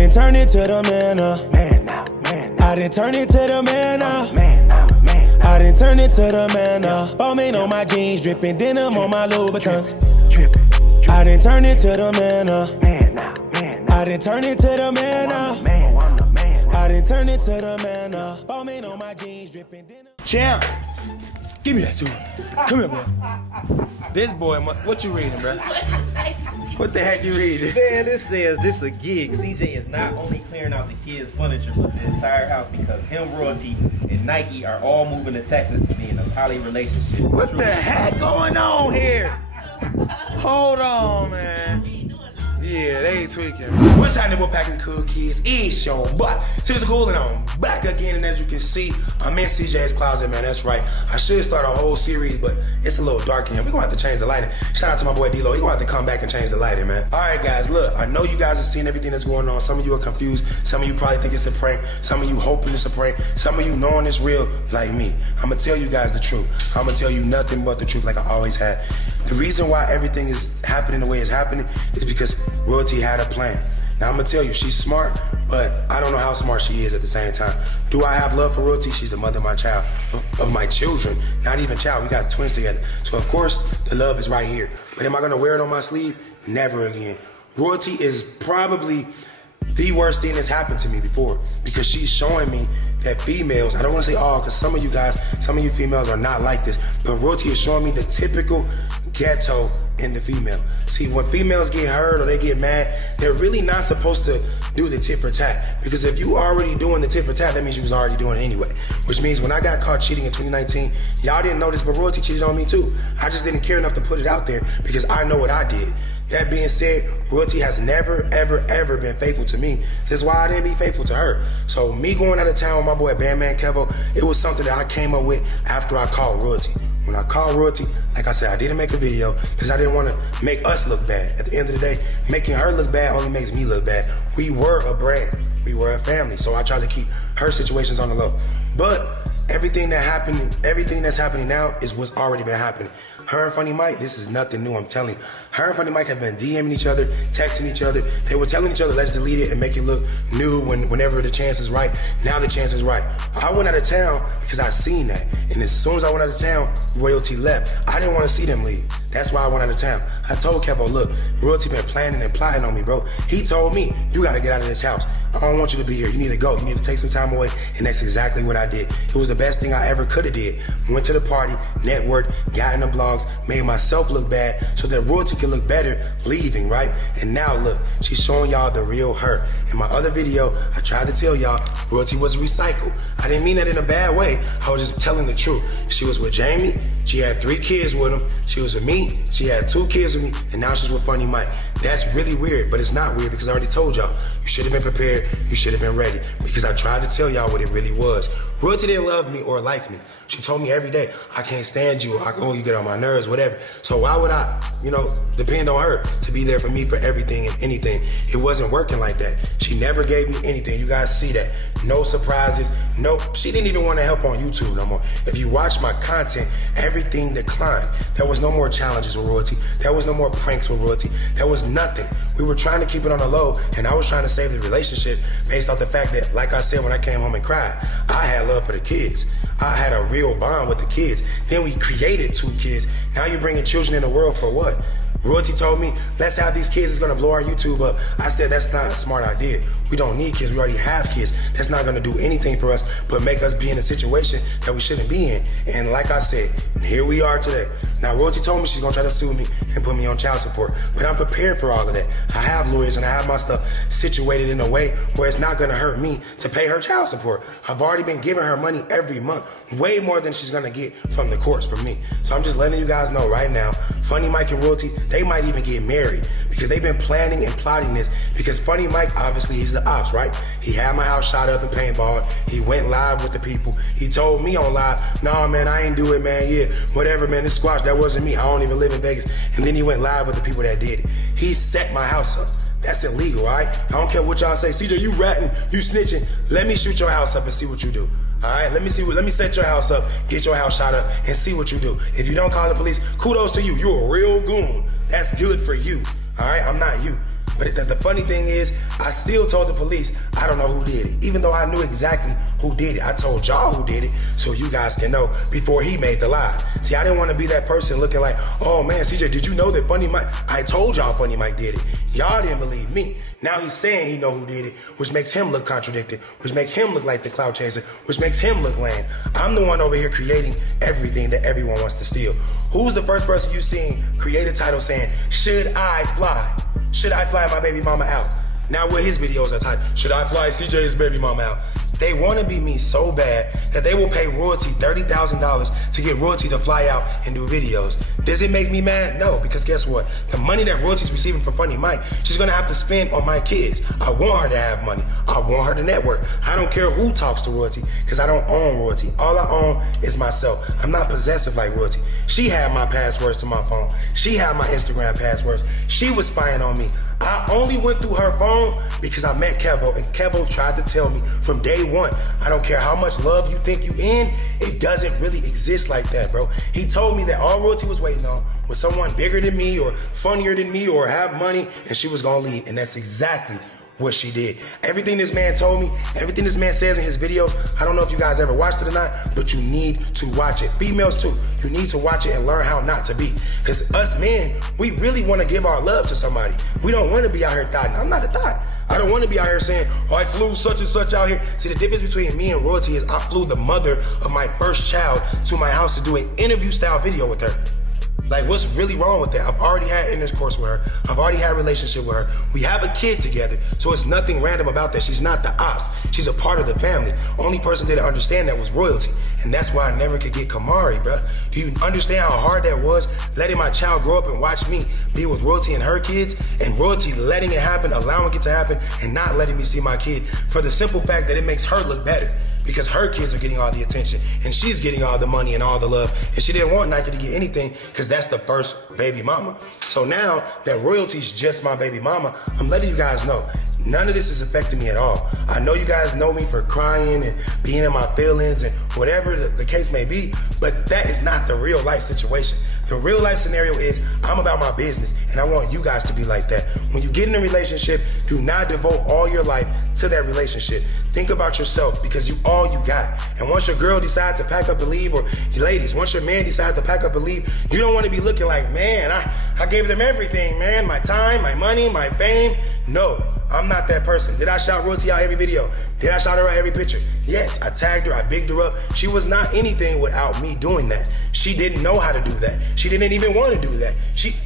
done turned into the man I done turned into the man I done turned into the man Bowman on my jeans, dripping denim on my Louboutins. I done turned into the man I done turned into the man I done turned into the man Bowman on my jeans, dripping denim. Champ, give me that too. Come here, boy. This boy, what you reading, bro? What the heck you reading? Man, this says this is a gig. CJ is not only clearing out the kids' furniture, but the entire house because him, Royalty, and Nike are all moving to Texas to be in a poly relationship. What the heck going on here? Hold on, man. Yeah, they tweaking. What's happening with Packing Cool Kids? It's your butt. So this is cool and I'm back again, and as you can see, I'm in CJ's closet, man. That's right. I should start a whole series, but it's a little dark in here. We're gonna have to change the lighting. Shout out to my boy D-Lo. He's gonna have to come back and change the lighting, man. Alright guys, look, I know you guys have seen everything that's going on. Some of you are confused. Some of you probably think it's a prank. Some of you hoping it's a prank. Some of you knowing it's real, like me. I'm gonna tell you guys the truth. I'm gonna tell you nothing but the truth like I always have. The reason why everything is happening the way it's happening is because Royalty had a plan. Now I'm gonna tell you, she's smart, but I don't know how smart she is at the same time. Do I have love for Royalty? She's the mother of my child, of my children. Not even child, we got twins together. So of course, the love is right here. But am I gonna wear it on my sleeve? Never again. Royalty is probably the worst thing that's happened to me before, because she's showing me that females, I don't wanna say all, because some of you guys, some of you females are not like this, but Royalty is showing me the typical ghetto in the female. See, when females get hurt or they get mad, they're really not supposed to do the tit for tat, because if you already doing the tit for tat, that means you was already doing it anyway. Which means when I got caught cheating in 2019, y'all didn't know this, but Royalty cheated on me too. I just didn't care enough to put it out there because I know what I did. That being said, Royalty has never, ever, ever been faithful to me. That's why I didn't be faithful to her. So me going out of town with my boy Bandman Kevo, it was something that I came up with after I called Royalty. When I called Royalty, like I said, I didn't make a video because I didn't want to make us look bad. At the end of the day, making her look bad only makes me look bad. We were a brand. We were a family. So I tried to keep her situations on the low. But everything that's happening now is what's already been happening. Her and Funny Mike, this is nothing new, I'm telling you. Her and Funny Mike have been DMing each other, texting each other. They were telling each other, let's delete it and make it look new whenever the chance is right. Now the chance is right. I went out of town because I seen that. And as soon as I went out of town, Royalty left. I didn't want to see them leave. That's why I went out of town. I told Kevo, look, Royalty been planning and plotting on me, bro. He told me, you gotta get out of this house. I don't want you to be here. You need to go. You need to take some time away. And that's exactly what I did. It was the best thing I ever could have did. Went to the party, networked, got in the blogs, made myself look bad so that Royalty could look better leaving, right? And now look, she's showing y'all the real her. In my other video, I tried to tell y'all Royalty was recycled. I didn't mean that in a bad way. I was just telling the truth. She was with Jamie. She had 3 kids with him. She was with me. She had 2 kids with me. And now she's with Funny Mike. That's really weird, but it's not weird because I already told y'all. You should have been prepared. You should have been ready, because I tried to tell y'all what it really was. Royalty didn't love me or like me. She told me every day, I can't stand you. You get on my nerves, whatever. So why would I, depend on her to be there for me for everything and anything? It wasn't working like that. She never gave me anything. You guys see that. No surprises. No, she didn't even want to help on YouTube no more. If you watch my content, everything declined. There was no more challenges with Royalty. There was no more pranks with Royalty. There was nothing. We were trying to keep it on the low, and I was trying to save the relationship based off the fact that, like I said when I came home and cried, I had love for the kids. I had a real bond with the kids. Then we created 2 kids. Now you're bringing children in the world for what? Royalty told me, let's have these kids, it's gonna blow our YouTube up. I said, that's not a smart idea. We don't need kids, we already have kids. That's not gonna do anything for us but make us be in a situation that we shouldn't be in. And like I said, here we are today. Now Royalty told me she's gonna try to sue me and put me on child support, but I'm prepared for all of that. I have lawyers and I have my stuff situated in a way where it's not gonna hurt me to pay her child support. I've already been giving her money every month, way more than she's gonna get from the courts from me. So I'm just letting you guys know right now, Funny Mike and Royalty, they might even get married because they've been planning and plotting this, because Funny Mike, obviously he's the ops, right? He had my house shot up and paintball. He went live with the people. He told me on live, nah man, I ain't do it, man. Yeah, whatever, man, this squash, that wasn't me. I don't even live in Vegas. And then he went live with the people that did it. He set my house up. That's illegal, all right? I don't care what y'all say. CJ, you ratting, you snitching. Let me shoot your house up and see what you do. All right, let me set your house up, get your house shot up, and see what you do. If you don't call the police, kudos to you. You're a real goon. That's good for you. All right, I'm not you. But the funny thing is, I still told the police I don't know who did it, even though I knew exactly who did it. I told y'all who did it so you guys can know before he made the lie. See, I didn't want to be that person looking like, oh man, CJ, did you know that Funny Mike? I told y'all Funny Mike did it. Y'all didn't believe me. Now he's saying he know who did it, which makes him look contradicted, which makes him look like the clout chaser, which makes him look lame. I'm the one over here creating everything that everyone wants to steal. Who's the first person you seen create a title saying, should I fly? Should I fly my baby mama out? Now what his videos are titled, should I fly CJ's baby mama out? They want to be me so bad that they will pay royalty $30,000 to get royalty to fly out and do videos. Does it make me mad? No, because guess what? The money that royalty's receiving from Funny Mike, she's going to have to spend on my kids. I want her to have money. I want her to network. I don't care who talks to royalty because I don't own royalty. All I own is myself. I'm not possessive like royalty. She had my passwords to my phone. She had my Instagram passwords. She was spying on me. I only went through her phone because I met Kevo, and Kevo tried to tell me from day one, I don't care how much love you think you in, it doesn't really exist like that, bro. He told me that all royalty was waiting on was someone bigger than me or funnier than me or have money, and she was gonna leave, and that's exactly what she did. Everything this man told me, everything this man says in his videos, I don't know if you guys ever watched it or not, but you need to watch it. Females too, you need to watch it and learn how not to be. Because us men, we really want to give our love to somebody. We don't want to be out here thotting. I'm not a thot. I don't want to be out here saying, oh, I flew such and such out here. See, the difference between me and royalty is I flew the mother of my first child to my house to do an interview style video with her. Like, what's really wrong with that? I've already had intercourse with her. I've already had a relationship with her. We have a kid together, so it's nothing random about that. She's not the ops. She's a part of the family. Only person that didn't understand that was royalty, and that's why I never could get Kamari, bro. Do you understand how hard that was, letting my child grow up and watch me be with royalty and her kids, and royalty letting it happen, allowing it to happen, and not letting me see my kid for the simple fact that it makes her look better. Because her kids are getting all the attention and she's getting all the money and all the love, and she didn't want Nike to get anything because that's the first baby mama. So now that royalty's just my baby mama, I'm letting you guys know none of this is affecting me at all. I know you guys know me for crying and being in my feelings and whatever the case may be, but that is not the real life situation. The real life scenario is I'm about my business, and I want you guys to be like that. When you get in a relationship, do not devote all your life to that relationship. Think about yourself, because you all you got. And once your girl decides to pack up and leave, or ladies, once your man decides to pack up and leave, you don't want to be looking like, man, I gave them everything, man. My time, my money, my fame. No, I'm not that person. Did I shout royalty out every video? Did I shout her out every picture? Yes, I tagged her, I bigged her up. She was not anything without me doing that. She didn't know how to do that. She didn't even want to do that.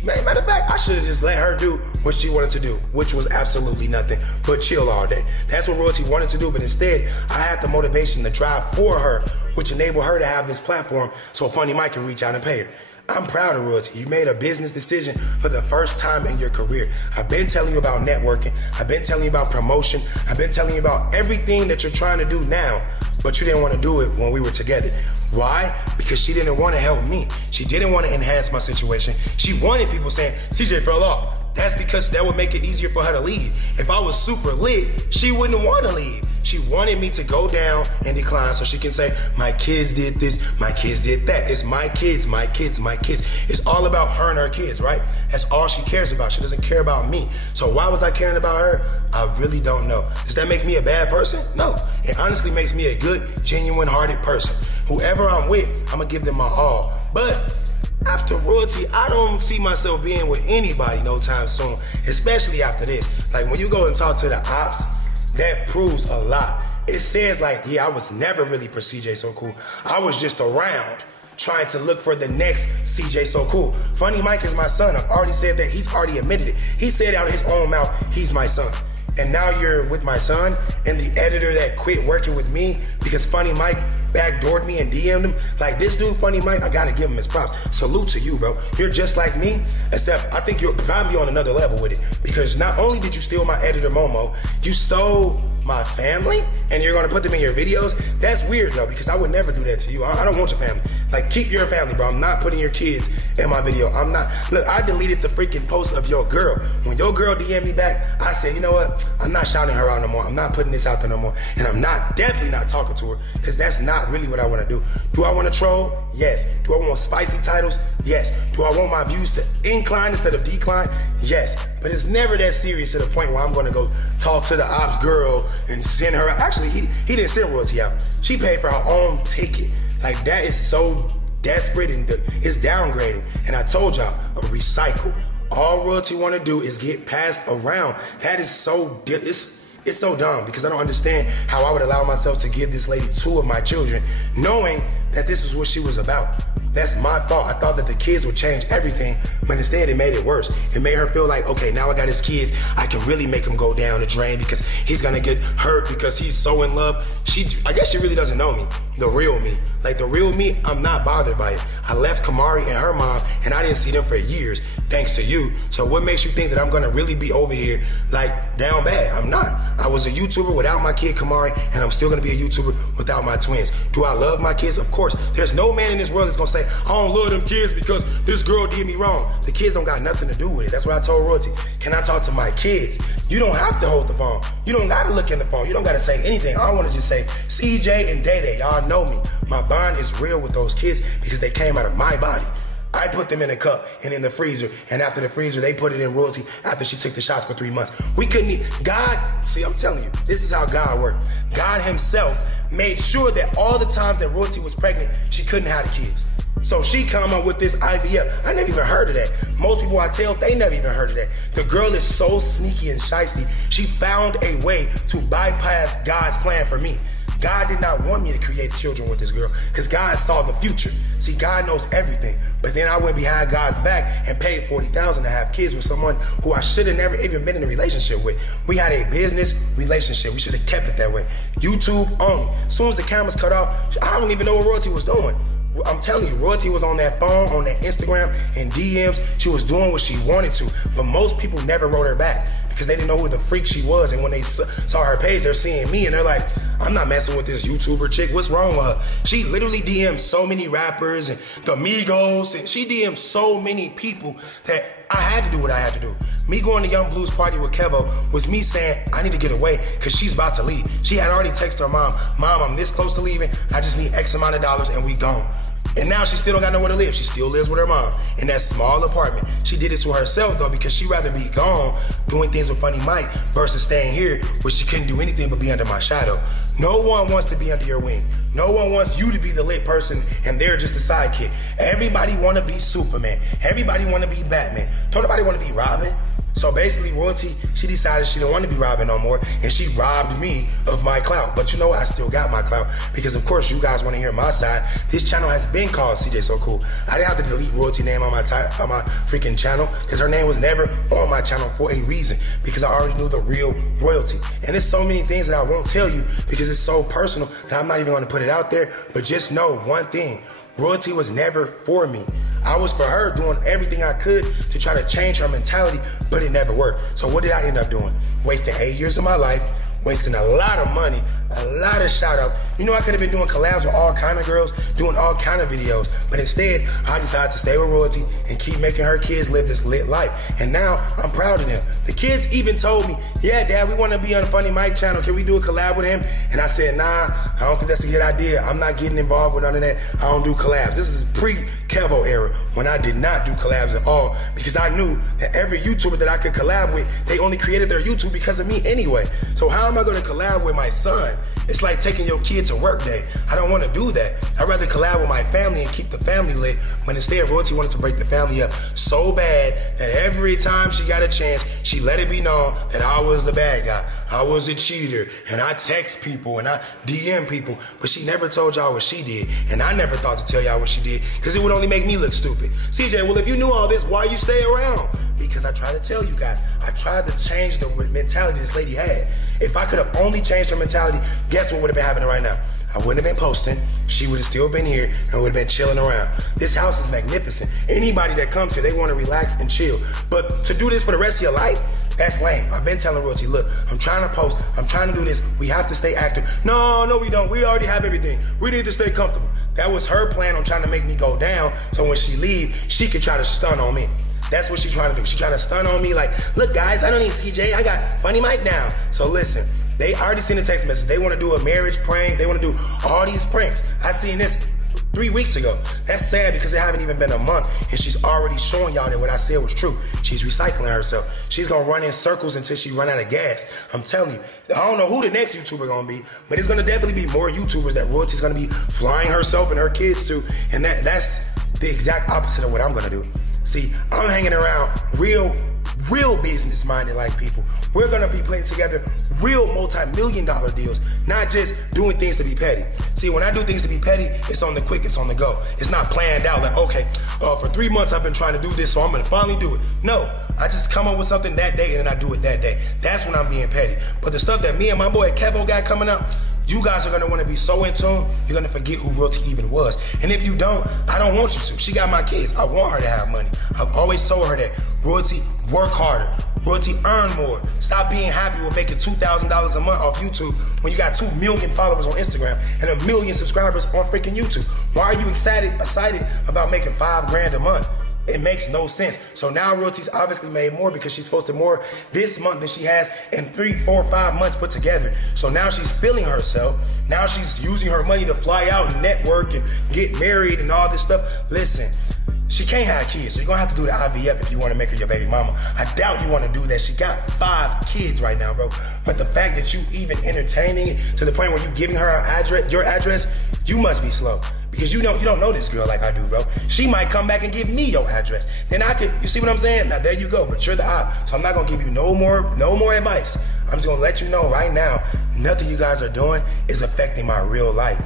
Matter of fact, I should have just let her do what she wanted to do, which was absolutely nothing but chill all day. That's what royalty wanted to do, but instead, I had the motivation to drive for her, which enabled her to have this platform so Funny Mike can reach out and pay her. I'm proud of royalty. You made a business decision for the first time in your career. I've been telling you about networking. I've been telling you about promotion. I've been telling you about everything that you're trying to do now, but you didn't want to do it when we were together. Why? Because she didn't want to help me. She didn't want to enhance my situation. She wanted people saying, CJ fell off. That's because that would make it easier for her to leave. If I was super lit, she wouldn't want to leave. She wanted me to go down and decline so she can say, my kids did this, my kids did that. It's my kids, my kids, my kids. It's all about her and her kids, right? That's all she cares about. She doesn't care about me. So why was I caring about her? I really don't know. Does that make me a bad person? No. It honestly makes me a good, genuine-hearted person. Whoever I'm with, I'm going to give them my all. But after royalty, I don't see myself being with anybody no time soon, especially after this. Like, when you go and talk to the ops, that proves a lot. It says like, yeah, I was never really for CJ So Cool. I was just around trying to look for the next CJ So Cool. Funny Mike is my son. I've already said that. He's already admitted it. He said out of his own mouth, he's my son. And now you're with my son and the editor that quit working with me because Funny Mike backdoored me and DM'd him. Like, this dude, Funny Mike, I gotta give him his props. Salute to you, bro. You're just like me, except I think you're probably on another level with it. Because not only did you steal my editor, Momo, you stole my family and you're gonna put them in your videos. That's weird, though, because I would never do that to you. I don't want your family. Like, keep your family, bro. I'm not putting your kids in my video. I'm not. Look, I deleted the freaking post of your girl. When your girl DM'd me back, I said, you know what? I'm not shouting her out no more. I'm not putting this out there no more. And I'm definitely not talking to her, because that's not really what I want to do. Do I want to troll? Yes. Do I want spicy titles? Yes. Do I want my views to incline instead of decline? Yes. but it's never that serious to the point where I'm gonna go talk to the ops girl and send her. Actually, he didn't send royalty out. She paid for her own ticket. Like, that is so desperate and it's downgrading. And I told y'all, a recycle. All royalty want to do is get passed around. That is so, it's so dumb, because I don't understand how I would allow myself to give this lady 2 of my children, knowing that this is what she was about. That's my thought. I thought that the kids would change everything, but instead it made it worse. It made her feel like, okay, now I got his kids, I can really make him go down the drain because he's gonna get hurt because he's so in love. I guess she really doesn't know me, the real me. Like, the real me, I'm not bothered by it. I left Kamari and her mom, and I didn't see them for years, thanks to you. So what makes you think that I'm gonna really be over here, like, down bad? I'm not. I was a YouTuber without my kid Kamari, and I'm still gonna be a YouTuber without my twins. Do I love my kids? Of course. There's no man in this world that's gonna say, I don't love them kids because this girl did me wrong. The kids don't got nothing to do with it. That's what I told royalty. Can I talk to my kids? You don't have to hold the phone. You don't gotta look in the phone. You don't gotta say anything. I wanna just say, CJ and Day Day, y'all know me. My bond is real with those kids because they came out of my body. I put them in a cup and in the freezer, and after the freezer, they put it in royalty after she took the shots for 3 months. We couldn't eat. God, see, I'm telling you, this is how God worked. God himself made sure that all the times that royalty was pregnant, she couldn't have the kids. So she come up with this IVF. I never even heard of that. Most people I tell, they never even heard of that. The girl is so sneaky and shysty. She found a way to bypass God's plan for me. God did not want me to create children with this girl because God saw the future. See, God knows everything. But then I went behind God's back and paid $40,000 to have kids with someone who I should have never even been in a relationship with. We had a business relationship. We should have kept it that way. YouTube only. As soon as the cameras cut off, I don't even know what royalty was doing. I'm telling you, royalty was on that phone, on that Instagram, and DMs. She was doing what she wanted to. But most people never wrote her back because they didn't know who the freak she was. And when they saw her page, they're seeing me and they're like, I'm not messing with this YouTuber chick. What's wrong with her? She literally DM'd so many rappers and the Migos, and she DM'd so many people that I had to do what I had to do. Me going to Young Blues party with Kevo was me saying, I need to get away because she's about to leave. She had already texted her mom, Mom, I'm this close to leaving. I just need X amount of dollars and we gone. And now she still don't got nowhere to live. She still lives with her mom in that small apartment. She did it to herself though because she'd rather be gone doing things with Funny Mike versus staying here where she couldn't do anything but be under my shadow. No one wants to be under your wing. No one wants you to be the lit person and they're just the sidekick. Everybody want to be Superman. Everybody want to be Batman. Don't nobody want to be Robin. So basically, royalty, she decided she didn't want to be robbing no more, and she robbed me of my clout. But you know what? I still got my clout because, of course, you guys want to hear my side. This channel has been called CJ So Cool. I didn't have to delete royalty name on my freaking channel because her name was never on my channel for a reason because I already knew the real royalty. And there's so many things that I won't tell you because it's so personal that I'm not even going to put it out there. But just know one thing. Royalty was never for me. I was for her doing everything I could to try to change her mentality, but it never worked. So what did I end up doing? Wasting 8 years of my life, wasting a lot of money, a lot of shout outs. You know, I could have been doing collabs with all kind of girls, doing all kind of videos, but instead I decided to stay with royalty and keep making her kids live this lit life. And now I'm proud of them. The kids even told me, yeah, Dad, we want to be on the Funny Mike channel. Can we do a collab with him? And I said, nah, I don't think that's a good idea. I'm not getting involved with none of that. I don't do collabs. This is pre-Kevo era when I did not do collabs at all because I knew that every YouTuber that I could collab with, they only created their YouTube because of me anyway. So how am I going to collab with my son? It's like taking your kid to work day. I don't want to do that. I'd rather collab with my family and keep the family lit. But instead, royalty wanted to break the family up so bad that every time she got a chance, she let it be known that I was the bad guy. I was a cheater, and I text people, and I DM people. But she never told y'all what she did, and I never thought to tell y'all what she did because it would only make me look stupid. CJ, well, if you knew all this, why you stay around? Because I tried to tell you guys. I tried to change the mentality this lady had. If I could have only changed her mentality, guess what would have been happening right now? I wouldn't have been posting. She would have still been here and would have been chilling around. This house is magnificent. Anybody that comes here, they want to relax and chill. But to do this for the rest of your life, that's lame. I've been telling royalty, look, I'm trying to post. I'm trying to do this. We have to stay active. No, we don't. We already have everything. We need to stay comfortable. That was her plan on trying to make me go down so when she leave, she could try to stun on me. That's what she's trying to do. She's trying to stun on me like, look guys, I don't need CJ, I got Funny Mike now. So listen, they already seen the text message. They want to do a marriage prank. They want to do all these pranks. I seen this 3 weeks ago. That's sad because it haven't even been a month and she's already showing y'all that what I said was true. She's recycling herself. She's gonna run in circles until she run out of gas. I'm telling you. I don't know who the next YouTuber gonna be, but it's gonna definitely be more YouTubers that Royalty's gonna be flying herself and her kids to, and that's the exact opposite of what I'm gonna do. See, I'm hanging around real business-minded like people. We're gonna be putting together real multi-million-dollar deals, not just doing things to be petty. See, when I do things to be petty, it's on the quick, it's on the go. It's not planned out like, okay, for 3 months I've been trying to do this, so I'm gonna finally do it. No, I just come up with something that day and then I do it that day. That's when I'm being petty. But the stuff that me and my boy Kevo got coming up, you guys are gonna wanna be so in tune, you're gonna forget who Royalty even was. And if you don't, I don't want you to. She got my kids. I want her to have money. I've always told her that. Royalty, work harder. Royalty, earn more. Stop being happy with making $2,000 a month off YouTube when you got 2 million followers on Instagram and 1 million subscribers on freaking YouTube. Why are you excited about making $5 grand a month? It makes no sense. So now Royalty's obviously made more because she's posted more this month than she has in 3, 4, 5 months put together. So now she's feeling herself. Now she's using her money to fly out and network and get married and all this stuff. Listen, she can't have kids, so you're gonna have to do the IVF if you wanna make her your baby mama. I doubt you wanna do that. She got 5 kids right now, bro. But the fact that you even entertaining it to the point where you giving her your address, you must be slow. Because you don't know this girl like I do, bro. She might come back and give me your address. Then I could, you see what I'm saying? Now there you go, but you're the op. So I'm not gonna give you no more advice. I'm just gonna let you know right now, nothing you guys are doing is affecting my real life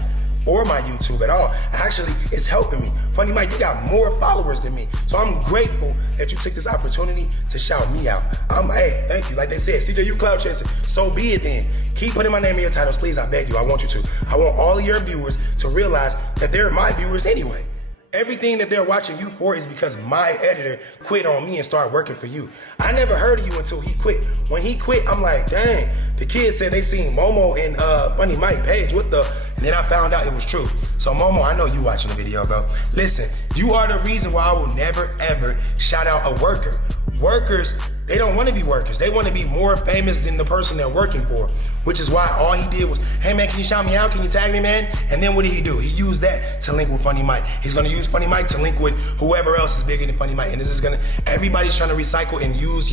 or my YouTube at all. Actually, it's helping me. Funny Mike, you got more followers than me. So I'm grateful that you took this opportunity to shout me out. Hey, thank you. Like they said, CJ, you cloud chasing. So be it then. Keep putting my name in your titles, please. I beg you. I want you to. I want all of your viewers to realize that they're my viewers anyway. Everything that they're watching you for is because my editor quit on me and started working for you. I never heard of you until he quit. When he quit, I'm like, dang, the kids said they seen Momo and Funny Mike page, what the? And then I found out it was true. So Momo, I know you watching the video, bro. Listen, you are the reason why I will never, ever shout out a worker. Workers, they don't want to be workers. They want to be more famous than the person they're working for, which is why all he did was, hey man, can you shout me out? Can you tag me, man? And then what did he do? He used that to link with Funny Mike. He's going to use Funny Mike to link with whoever else is bigger than Funny Mike. And this is everybody's trying to recycle and use.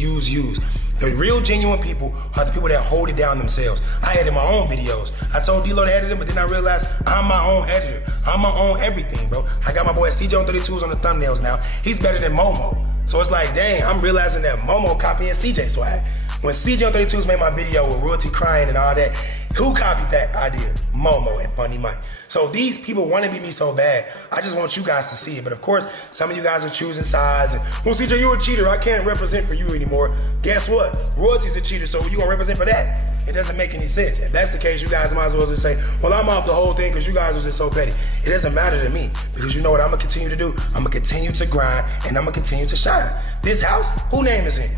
The real genuine people are the people that hold it down themselves. I edit my own videos. I told D-Lo to edit them, but then I realized I'm my own editor. I'm my own everything, bro. I got my boy CJ on 32s on the thumbnails now. He's better than Momo. So it's like, dang, I'm realizing that Momo copying CJ swag. When CJ on 32s made my video with Royalty crying and all that, who copied that idea? Momo and Funny Mike. So these people want to be me so bad. I just want you guys to see it. But of course, some of you guys are choosing sides. And, well, CJ, you're a cheater. I can't represent for you anymore. Guess what? Royalty's a cheater, so you gonna represent for that? It doesn't make any sense. If that's the case, you guys might as well just say, well, I'm off the whole thing because you guys was just so petty. It doesn't matter to me because you know what I'm gonna continue to do? I'm gonna continue to grind and I'm gonna continue to shine. This house, who name is in?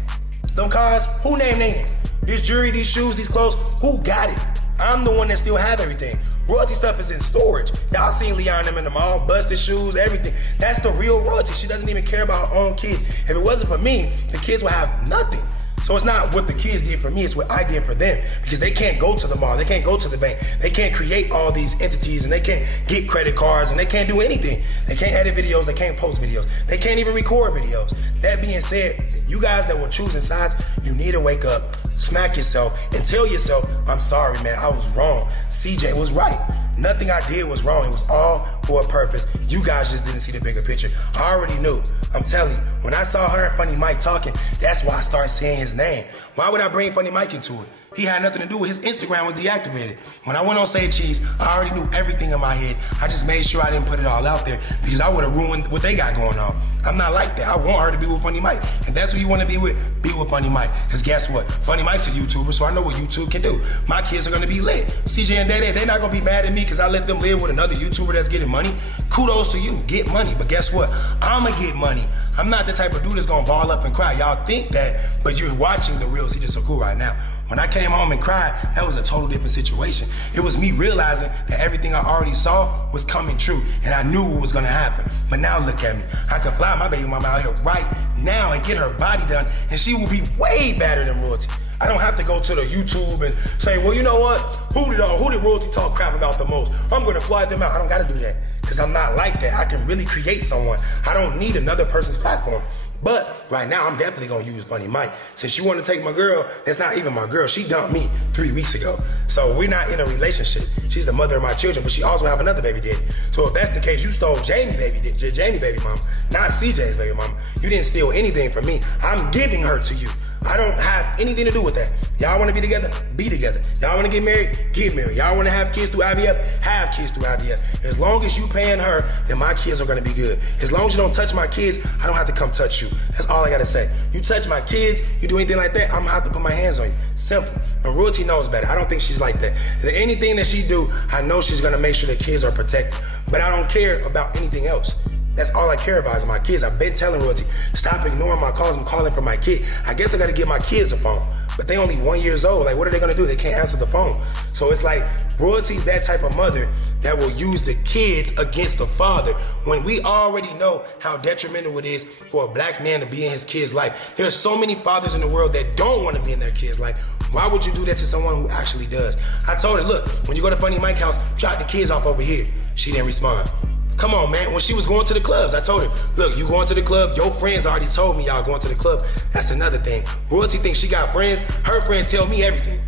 Them cars, who name they in? This jewelry, these shoes, these clothes, who got it? I'm the one that still have everything. Royalty stuff is in storage. Y'all seen Leon them in the mall, busted shoes, everything. That's the real Royalty. She doesn't even care about her own kids. If it wasn't for me, the kids would have nothing. So it's not what the kids did for me, it's what I did for them. Because they can't go to the mall, they can't go to the bank, they can't create all these entities and they can't get credit cards and they can't do anything. They can't edit videos, they can't post videos, they can't even record videos. That being said, you guys that were choosing sides, you need to wake up, smack yourself, and tell yourself, I'm sorry, man, I was wrong. CJ was right. Nothing I did was wrong. It was all for a purpose. You guys just didn't see the bigger picture. I already knew. I'm telling you, when I saw her and Funny Mike talking, that's why I started saying his name. Why would I bring Funny Mike into it? He had nothing to do with his Instagram was deactivated. When I went on Say Cheese, I already knew everything in my head. I just made sure I didn't put it all out there because I would have ruined what they got going on. I'm not like that. I want her to be with Funny Mike. If that's who you want to be with Funny Mike. Because guess what? Funny Mike's a YouTuber, so I know what YouTube can do. My kids are going to be lit. CJ and Dede, they're not going to be mad at me because I let them live with another YouTuber that's getting money. Kudos to you. Get money. But guess what? I'm going to get money. I'm not the type of dude that's going to ball up and cry. Y'all think that, but you're watching the real CJ So Cool right now. When I came home and cried, that was a total different situation. It was me realizing that everything I already saw was coming true, and I knew what was gonna happen. But now look at me. I can fly my baby mama out here right now and get her body done, and she will be way better than Royalty. I don't have to go to the YouTube and say, well, you know what? Who did Royalty talk crap about the most? I'm gonna fly them out. I don't gotta do that. because I'm not like that. I can really create someone. I don't need another person's platform. But right now, I'm definitely gonna use Funny Mike. Since you wanna take my girl, that's not even my girl. She dumped me 3 weeks ago. So we're not in a relationship. She's the mother of my children, but she also have another baby daddy. So if that's the case, you stole Jamie baby mama, not CJ's baby mama. You didn't steal anything from me. I'm giving her to you. I don't have anything to do with that. Y'all wanna be together? Be together. Y'all wanna get married? Get married. Y'all wanna have kids through IVF? Have kids through IVF. As long as you paying her, then my kids are gonna be good. As long as you don't touch my kids, I don't have to come touch you. That's all I gotta say. You touch my kids, you do anything like that, I'm gonna have to put my hands on you. Simple. And Royalty knows better. I don't think she's like that. Anything that she do, I know she's gonna make sure the kids are protected. But I don't care about anything else. That's all I care about is my kids. I've been telling Royalty, stop ignoring my calls. I'm calling for my kid. I guess I gotta give my kids a phone. But they only 1 year old. Like, what are they gonna do? They can't answer the phone. So it's like, Royalty's that type of mother that will use the kids against the father when we already know how detrimental it is for a black man to be in his kid's life. There's so many fathers in the world that don't want to be in their kid's life. Why would you do that to someone who actually does? I told her, look, when you go to Funny Mike's house, drop the kids off over here. She didn't respond. Come on, man. When she was going to the clubs, I told her, look, you going to the club, your friends already told me y'all going to the club. That's another thing. Royalty thinks she got friends. Her friends tell me everything.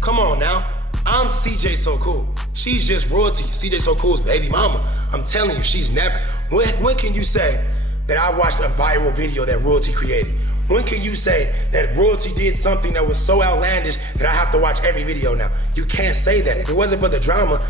Come on now. I'm CJ So Cool. She's just Royalty. CJ So Cool's baby mama. I'm telling you, she's never. When can you say that I watched a viral video that Royalty created? When can you say that Royalty did something that was so outlandish that I have to watch every video now? You can't say that. If it wasn't for the drama,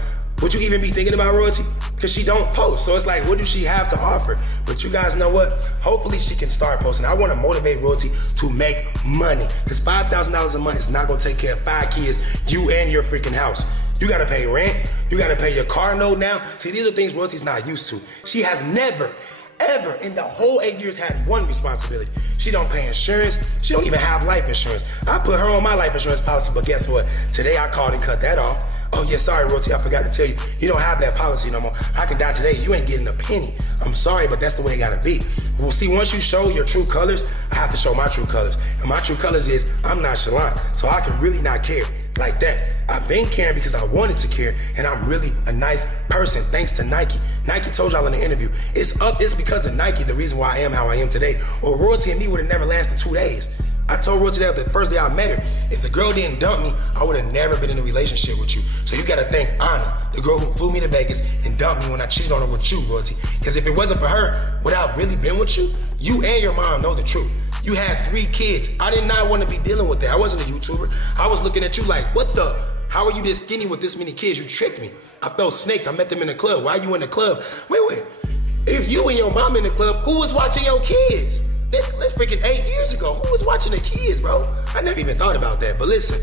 would you even be thinking about Royalty? Because she don't post. So it's like, what does she have to offer? But you guys know what? Hopefully she can start posting. I want to motivate Royalty to make money. Because $5,000 a month is not going to take care of 5 kids, you and your freaking house. You got to pay rent. You got to pay your car note now. See, these are things Royalty's not used to. She has never, ever in the whole 8 years had one responsibility. She don't pay insurance. She don't even have life insurance. I put her on my life insurance policy, but guess what? Today I called and cut that off. Oh yeah, sorry Royalty, I forgot to tell you. You don't have that policy no more. I could die today, you ain't getting a penny. I'm sorry, but that's the way it gotta be. Well, see, once you show your true colors, I have to show my true colors. And my true colors is, I'm nonchalant, so I can really not care like that. I've been caring because I wanted to care, and I'm really a nice person, thanks to Nike. Nike told y'all in the interview, it's because of Nike the reason why I am how I am today. Or Royalty and me would have never lasted 2 days. I told Royalty that the first day I met her, if the girl didn't dump me, I would have never been in a relationship with you. So you gotta thank Anna, the girl who flew me to Vegas and dumped me when I cheated on her with you, Royalty. Because if it wasn't for her, would I have really been with you? You and your mom know the truth. You had 3 kids. I did not want to be dealing with that. I wasn't a YouTuber. I was looking at you like, what the? How are you this skinny with this many kids? You tricked me. I felt snaked. I met them in the club. Why are you in the club? Wait. If you and your mom in the club, who was watching your kids? Let's freaking 8 years ago. Who was watching the kids, bro? I never even thought about that. But listen,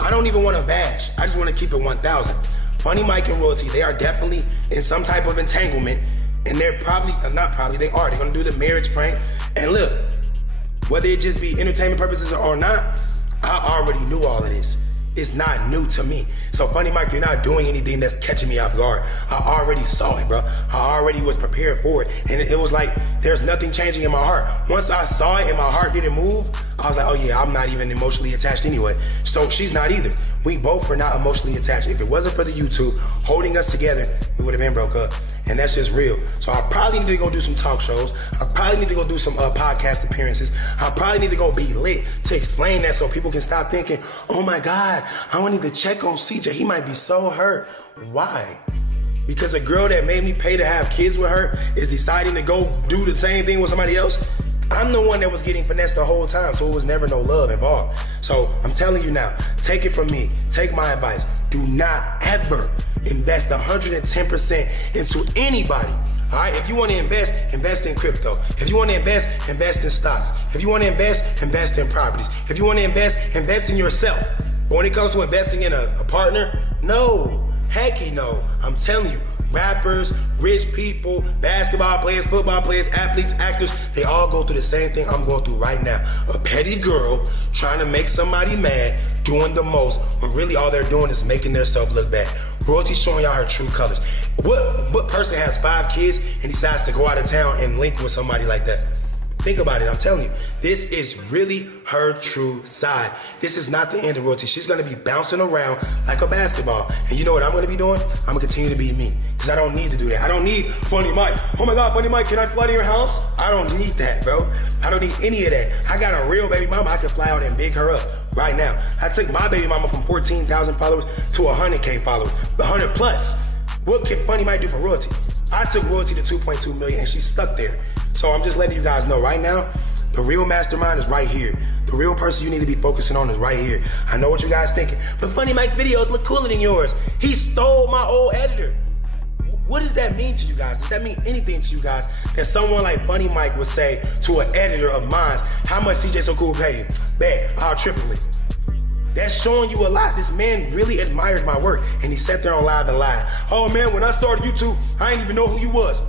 I don't even want to bash. I just want to keep it 1,000. Funny Mike and Royalty, they are definitely in some type of entanglement. And they're probably, not probably, they are. They're going to do the marriage prank. And look, whether it just be entertainment purposes or not, I already knew all of this. It's not new to me. So Funny Mike, you're not doing anything that's catching me off guard. I already saw it, bro. I already was prepared for it. And it was like, there's nothing changing in my heart. Once I saw it and my heart didn't move, I was like, oh yeah, I'm not even emotionally attached anyway. So she's not either. We both are not emotionally attached. If it wasn't for the YouTube holding us together, we would have been broke up. And that's just real. So I probably need to go do some talk shows. I probably need to go do some podcast appearances. I probably need to go be lit to explain that so people can stop thinking, oh my God, I want to check on CJ. He might be so hurt. Why? Because a girl that made me pay to have kids with her is deciding to go do the same thing with somebody else. I'm the one that was getting finessed the whole time, so it was never no love involved. So I'm telling you now, take it from me. Take my advice. Do not ever invest 110% into anybody. All right, if you want to invest in crypto. If you want to invest in stocks. If you want to invest in properties. If you want to invest in yourself. But when it comes to investing in a partner, no, hecky no. I'm telling you, rappers, rich people, basketball players, football players, athletes, actors, they all go through the same thing I'm going through right now. A petty girl trying to make somebody mad, doing the most, when really all they're doing is making themselves look bad. Royalty's showing y'all her true colors. What person has 5 kids and decides to go out of town and link with somebody like that? Think about it. I'm telling you, this is really her true side. This is not the end of royalty. She's gonna be bouncing around like a basketball. And you know what I'm gonna be doing? I'm gonna continue to be me. Because I don't need to do that. I don't need Funny Mike. Oh my God, Funny Mike, can I fly to your house? I don't need that, bro. I don't need any of that. I got a real baby mama. I can fly out and big her up right now. I took my baby mama from 14,000 followers to 100K followers, 100 plus. What can Funny Mike do for royalty? I took royalty to 2.2 million and she's stuck there. So I'm just letting you guys know right now, the real mastermind is right here. The real person you need to be focusing on is right here. I know what you guys thinking, but Funny Mike's videos look cooler than yours. He stole my old editor. What does that mean to you guys? Does that mean anything to you guys that someone like Funny Mike would say to an editor of mine, how much CJ So Cool paid? Bet, I'll triple it. That's showing you a lot. This man really admired my work and he sat there on live and lied. Oh man, when I started YouTube, I didn't even know who you was.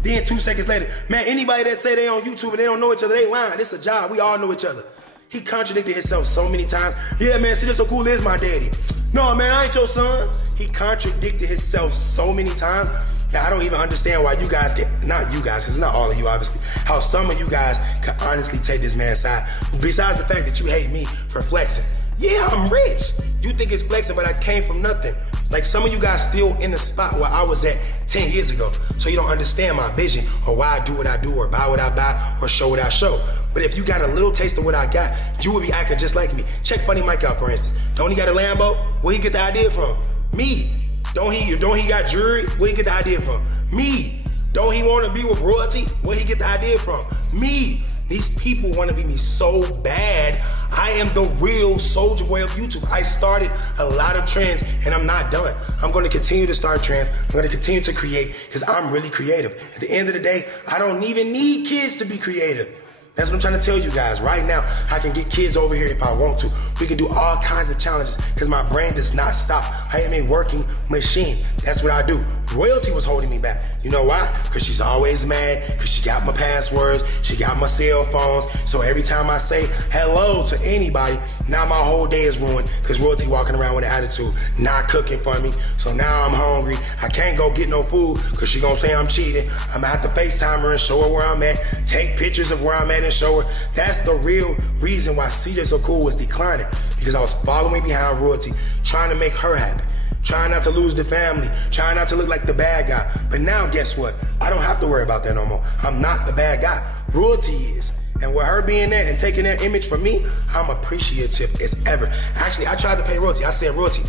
Then 2 seconds later, man, anybody that say they on YouTube and they don't know each other, they lying. It's a job, we all know each other. He contradicted himself so many times. Yeah man, CJ So Cool is my daddy. No man, I ain't your son. He contradicted himself so many times that I don't even understand why you guys not you guys, because it's not all of you obviously, how some of you guys can honestly take this man's side. Besides the fact that you hate me for flexing. Yeah, I'm rich. You think it's flexing, but I came from nothing. Like some of you guys still in the spot where I was at 10 years ago. So you don't understand my vision or why I do what I do or buy what I buy or show what I show. But if you got a little taste of what I got, you would be acting just like me. Check Funny Mike out, for instance. Don't he got a Lambo? Where he get the idea from? Me. Don't he got jewelry? Where he get the idea from? Me. Don't he want to be with royalty? Where he get the idea from? Me. These people want to be me so bad. I am the real soldier boy of YouTube. I started a lot of trends and I'm not done. I'm going to continue to start trends. I'm going to continue to create because I'm really creative. At the end of the day, I don't even need kids to be creative. That's what I'm trying to tell you guys. Right now, I can get kids over here if I want to. We can do all kinds of challenges because my brain does not stop. I am a working machine. That's what I do. Royalty was holding me back. You know why? Because she's always mad, because she got my passwords, she got my cell phones. So every time I say hello to anybody, now my whole day is ruined because Royalty walking around with an attitude, not cooking for me. So now I'm hungry. I can't go get no food because she gonna say I'm cheating. I'm gonna have to FaceTime her and show her where I'm at, take pictures of where I'm at and show her. That's the real reason why CJ So Cool was declining, because I was following behind Royalty, trying to make her happy. Trying not to lose the family, trying not to look like the bad guy. But now guess what? I don't have to worry about that no more. I'm not the bad guy. Royalty is. And with her being there and taking that image from me, I'm appreciative as ever. Actually, I tried to pay Royalty. I said, Royalty,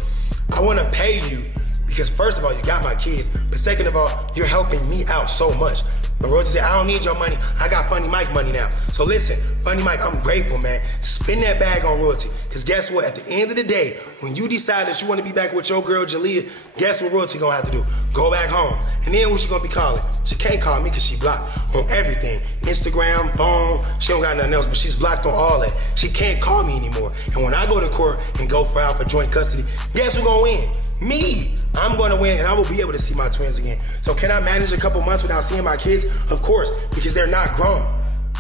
I want to pay you because first of all, you got my kids. But second of all, you're helping me out so much. But Royalty said, I don't need your money. I got Funny Mike money now. So listen, Funny Mike, I'm grateful, man. Spend that bag on Royalty. Because guess what? At the end of the day, when you decide that you want to be back with your girl, Jalea, guess what Royalty gonna have to do? Go back home. And then who she gonna be calling? She can't call me because she blocked on everything. Instagram, phone, she don't got nothing else, but she's blocked on all that. She can't call me anymore. And when I go to court and go file for joint custody, guess who's gonna win? Me. I'm gonna win and I will be able to see my twins again. So can I manage a couple months without seeing my kids? Of course, because they're not grown.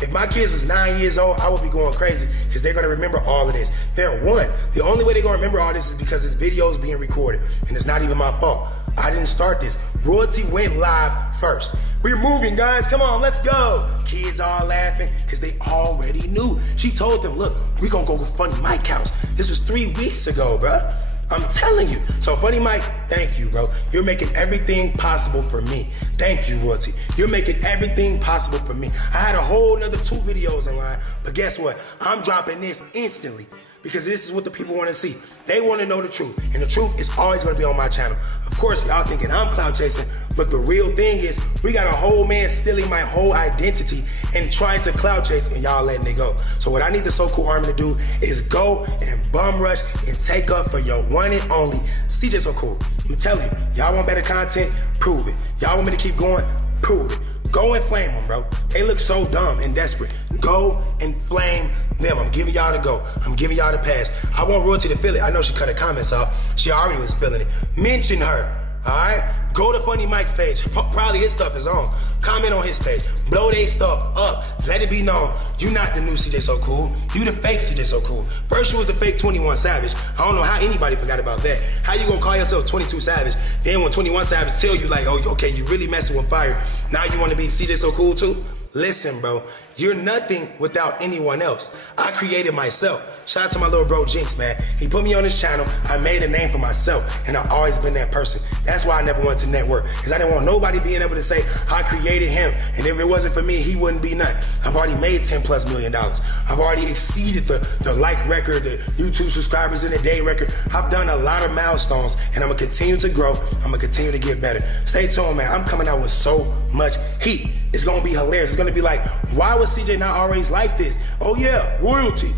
If my kids was 9 years old, I would be going crazy because they're gonna remember all of this. They're one. The only way they're gonna remember all this is because this video is being recorded and it's not even my fault. I didn't start this. Royalty went live first. We're moving, guys. Come on, let's go. Kids all laughing because they already knew. She told them, look, we're gonna go to Funny Mike house. This was 3 weeks ago, bruh. I'm telling you. So Funny Mike, thank you, bro. You're making everything possible for me. Thank you, Royalty. You're making everything possible for me. I had a whole nother 2 videos in line, but guess what? I'm dropping this instantly because this is what the people want to see. They want to know the truth, and the truth is always going to be on my channel. Of course, y'all thinking I'm clout chasing, but the real thing is we got a whole man stealing my whole identity and trying to clout chase, and y'all letting it go. So what I need the So Cool Army to do is go and bum rush and take up for your one and only CJ So Cool. I'm telling you, y'all want better content? Prove it. Y'all want me to keep going? Prove it. Go and flame them, bro. They look so dumb and desperate. Go and flame them. I'm giving y'all the go. I'm giving y'all the pass. I want Royalty to feel it. I know she cut her comments off. She already was feeling it. Mention her. All right? Go to Funny Mike's page. Probably his stuff is on. Comment on his page. Blow their stuff up. Let it be known you not the new CJ So Cool. You the fake CJ So Cool. First you was the fake 21 Savage. I don't know how anybody forgot about that. How you gonna call yourself 22 Savage? Then when 21 Savage tell you like, oh, okay, you really messing with fire. Now you wanna be CJ So Cool too? Listen, bro, you're nothing without anyone else. I created myself. Shout out to my little bro Jinx, man. He put me on his channel. I made a name for myself, and I've always been that person. That's why I never wanted to network, because I didn't want nobody being able to say, I created him, and if it wasn't for me, he wouldn't be nothing. I've already made $10+ million. I've already exceeded the like record, the YouTube subscribers in a day record. I've done a lot of milestones, and I'm gonna continue to grow. I'm gonna continue to get better. Stay tuned, man. I'm coming out with so much heat. It's gonna be hilarious. It's gonna be like, why was CJ not always like this? Oh yeah, royalty.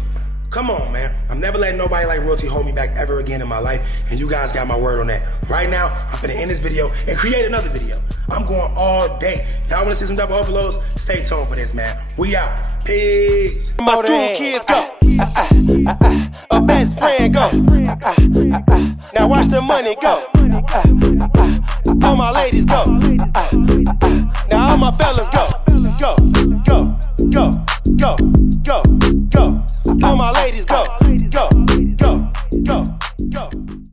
Come on, man. I'm never letting nobody like royalty hold me back ever again in my life, and you guys got my word on that. Right now, I'm gonna end this video and create another video. I'm going all day. Y'all wanna see some double uploads? Stay tuned for this, man. We out. Peace. My school kids go. A best friend go. Now watch the money go. All my ladies go. Now all my fellas go.